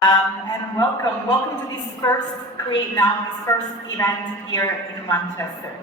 And welcome to this first Create Now, this first event here in Manchester.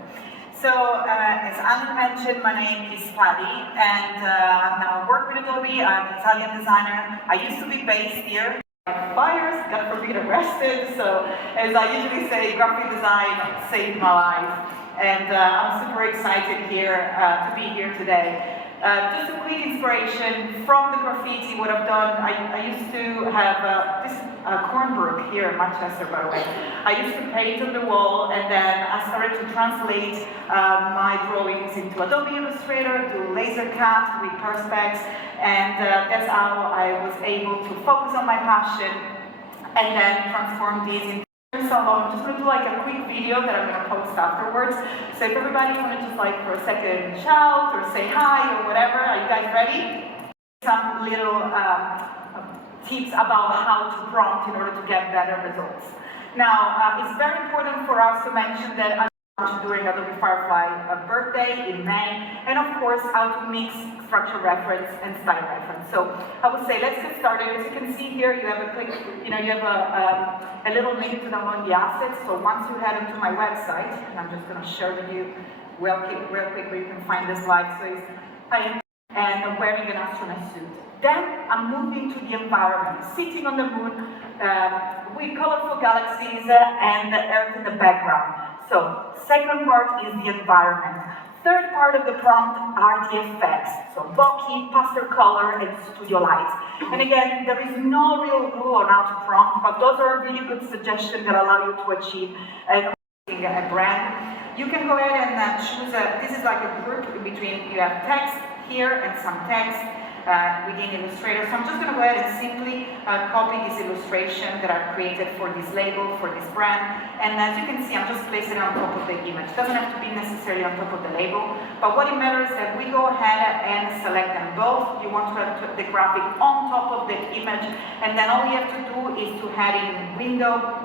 So, as Anna mentioned, my name is Paddy, and now I work with Adobe. I'm an Italian designer. I used to be based here. Fires, God forbid, arrested. So, as I usually say, graphic design saved my life, and I'm super excited here to be here today. Just a quick inspiration from the graffiti, what I've done, I used to have this Cornbrook here in Manchester, by the way. I used to paint on the wall, and then I started to translate my drawings into Adobe Illustrator, do laser cut with perspex, and that's how I was able to focus on my passion and then transform these into so I'm just going to do like a quick video that I'm going to post afterwards. So if everybody want to just like for a second shout or say hi or whatever, are you guys ready? Some little tips about how to prompt in order to get better results. Now, it's very important for us to mention that I'm doing Adobe Firefly birthday in May, and of course how to mix structure reference and style reference. So I would say let's get started. As you can see here, you have a click, you have a little link to download the assets. So once you head into my website, and I'm just going to share with you real quick where you can find the slide. So it's and I'm wearing an astronaut suit. Then I'm moving to the environment, sitting on the moon with colorful galaxies and the Earth in the background. So, second part is the environment. Third part of the prompt are the effects. So, bokeh, pastel color, and studio lights. And again, there is no real rule on how to prompt, but those are really good suggestions that allow you to achieve a brand. You can go ahead and choose this is like a group in between, you have text here and some text within Illustrator. So I'm just going to go ahead and simply copy this illustration that I've created for this label, for this brand. And as you can see, I'm just placing it on top of the image. It doesn't have to be necessarily on top of the label, but what it matters is that we go ahead and select them both. You want to have the graphic on top of the image, and then all you have to do is to head in Window,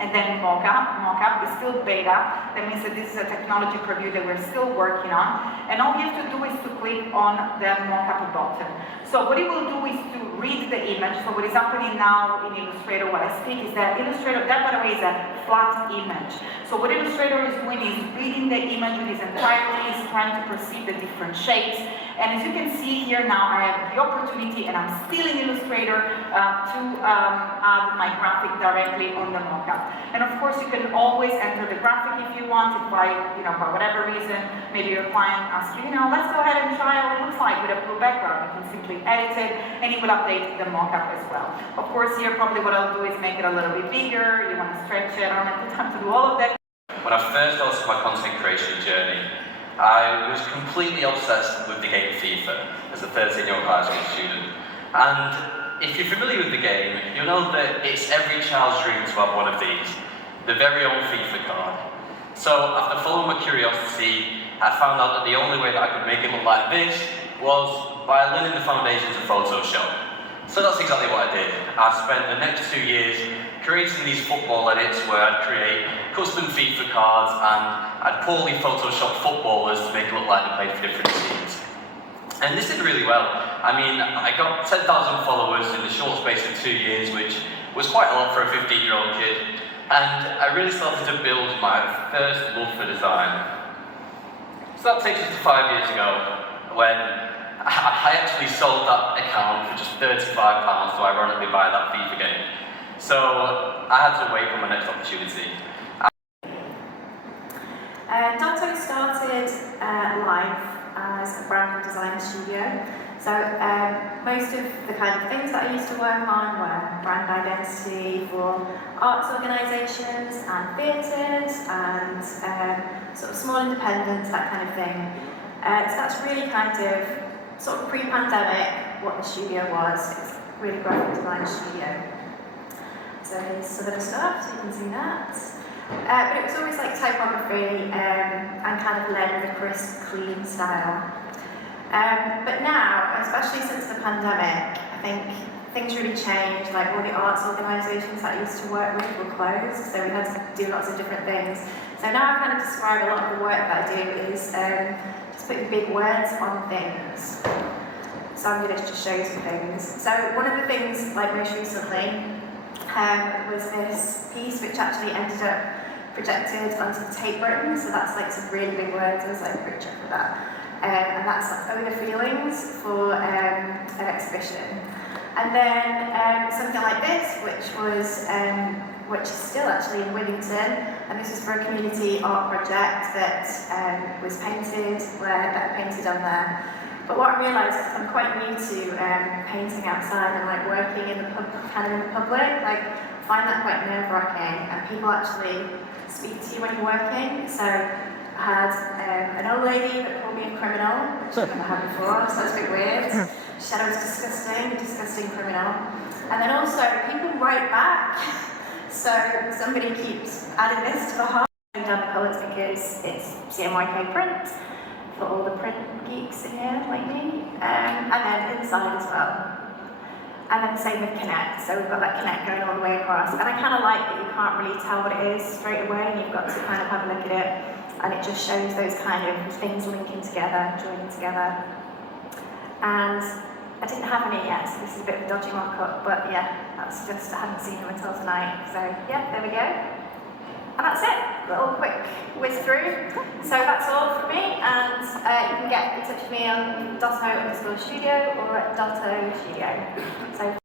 and then mockup. Mockup is still beta. That means that this is a technology preview that we're still working on. And all you have to do is to click on the mockup button. So what it will do is to read the image. So what is happening now in Illustrator while I speak is that Illustrator, that by the way is a flat image. So what Illustrator is doing is reading the image in its entirety, is trying to perceive the different shapes. And as you can see here now, I have the opportunity, and I'm still in Illustrator, to add my graphic directly on the mockup. And of course, you can always enter the graphic if you want. If by whatever reason, maybe your client asks you, let's go ahead and try how it looks like with a blue background. You can simply edit it, and it will update the mockup as well. Of course, here probably what I'll do is make it a little bit bigger. You want to stretch it. I don't have the time to do all of that. When I first got to my content creation journey, I was completely obsessed with the game FIFA as a 13-year-old high school student. And if you're familiar with the game, you'll know that it's every child's dream to have one of these, the very own FIFA card. So after following my curiosity, I found out that the only way that I could make it look like this was by learning the foundations of Photoshop. So that's exactly what I did. I spent the next 2 years creating these football edits where I'd create custom FIFA cards and I'd poorly Photoshop footballers to make it look like they played for different teams. And this did really well. I mean, I got 10,000 followers in the short space of 2 years, which was quite a lot for a 15-year-old kid. And I really started to build my first love for design. So that takes us to 5 years ago, when I actually sold that account for just £35 to ironically buy that FIFA game. So I had to wait for my next opportunity. Dotto started life as a brand design studio. So most of the kind of things that I used to work on were brand identity for arts organisations and theatres and sort of small independents, that kind of thing. So that's really kind of sort of pre-pandemic what the studio was. It's really graphic design studio. So here's some of the stuff, so you can see that. But it was always like typography and kind of led with a crisp, clean style. But now, especially since the pandemic, I think things really changed. Like all the arts organisations that I used to work with were closed, so we had to do lots of different things. So now I kind of describe a lot of the work that I do is just putting big words on things. So I'm going to just show you some things. So one of the things, like most recently, was this piece which actually ended up projected onto the tape written, so that's like some really big words. I was like, pretty check for that. And that's like Own the Feelings for an exhibition. And then something like this, which is still actually in Withington, and this is for a community art project that was painted, that I painted on there. But what I realised is I'm quite new to painting outside and like working in the public. Like, I find that quite nerve-wracking, and people actually speak to you when you're working. So I had an old lady that called me a criminal, which I've never had before, so it's a bit weird. She said I was disgusting, a disgusting criminal. And then also, people write back. So somebody keeps adding this to the heart down the colours because it's CMYK print for all the print geeks in here like me. And then inside as well. And then same with Connect, so we've got that Connect going all the way across. And I kind of like that you can't really tell what it is straight away, and you've got to kind of have a look at it, and it just shows those kind of things linking together, joining together. And I didn't have any yet, so this is a bit of a dodgy mock-up, but yeah, that's just, I hadn't seen them until tonight. So yeah, there we go. And that's it, a little quick whiz through. So that's all from me, and you can get in touch with me on .ho_studio or at .o studio. So